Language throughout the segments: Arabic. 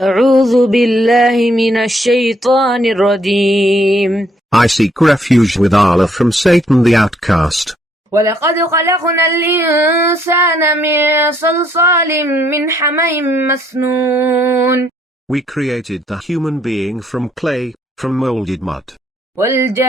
أعوذ بالله من الشيطان الرجيم. I seek refuge with Allah from Satan the outcast. ولقد خلقنا الإنسان من صلصال من حمإ مسنون. We created the human being from clay, from molded mud. والجان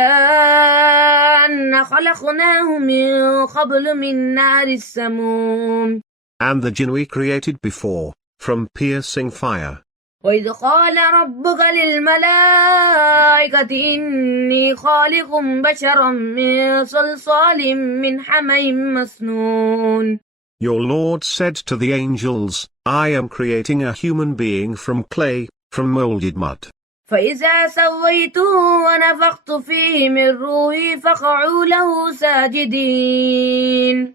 خلقناه من قبل من نار السموم. And the jinn we created before, from piercing fire. وإذ قال ربك للملائكة إني خالق بشرا من صلصال من حمإ مسنون. Your Lord said to the angels, I am creating a human being from clay, from molded mud. فإذا سويته ونفخت فيه من روحي فقعوا له ساجدين.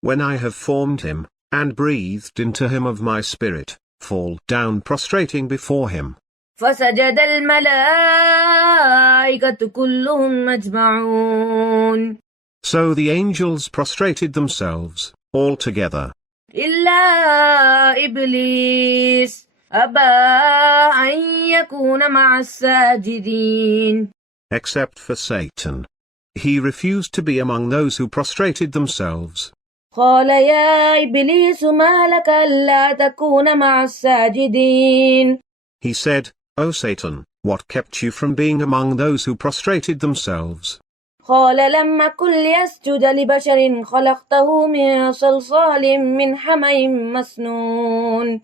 When I have formed him, and breathed into him of my spirit, fall down prostrating before him. فسجد الملائكة كلهم أجمعون. So the angels prostrated themselves, all together. إلا إبليس أبى أن يكون مع الساجدين. Except for Satan. He refused to be among those who prostrated themselves. قال يا إبليس ما لك ألا تكون مع الساجدين. He said, O Satan, what kept you from being among those who prostrated themselves? قال لم أكن لأسجد لبشر خلقته من صلصال من حمإ مسنون.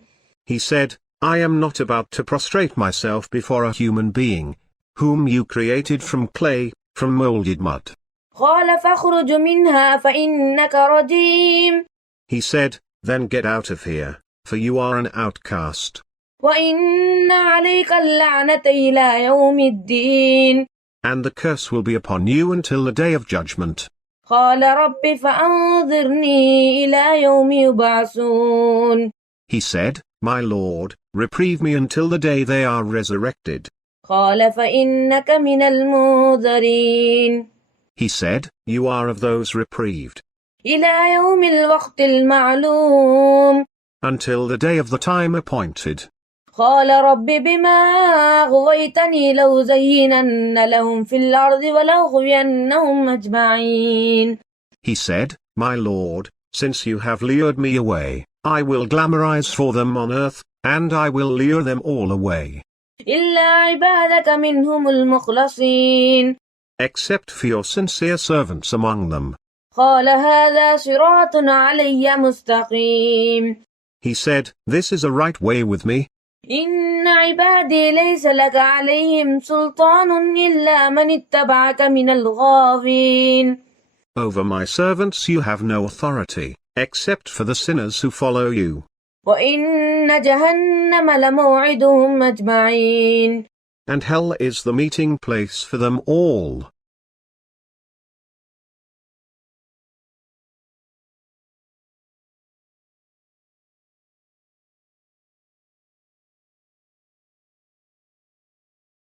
He said, I am not about to prostrate myself before a human being, whom you created from clay, from molded mud. قال فاخرج منها فإنك رجيم. He said, then get out of here, for you are an outcast. وإن عليك اللعنة إلى يوم الدين. And the curse will be upon you until the day of judgment. قال رب فأنظرني إلى يوم يبعثون. He said, my Lord, reprieve me until the day they are resurrected. قال فإنك من المنذرين. He said, you are of those reprieved. إلى يوم الوقت المعلوم. Until the day of the time appointed. قال رب بما غويتني لو زينن لهم في الأرض ولأغوينهم أجمعين. He said, my Lord, since you have lured me away, I will glamorize for them on earth, and I will lure them all away. إلا عبادك منهم المخلصين. Except for your sincere servants among them. قال هذا صراط علي مستقيم. He said, this is a right way with me. إن عبادي ليس لك عليهم سلطان إلا من اتبعك من الغاوين. Over my servants you have no authority, except for the sinners who follow you. وإن جهنم لموعدهم أجمعين. And hell is the meeting place for them all.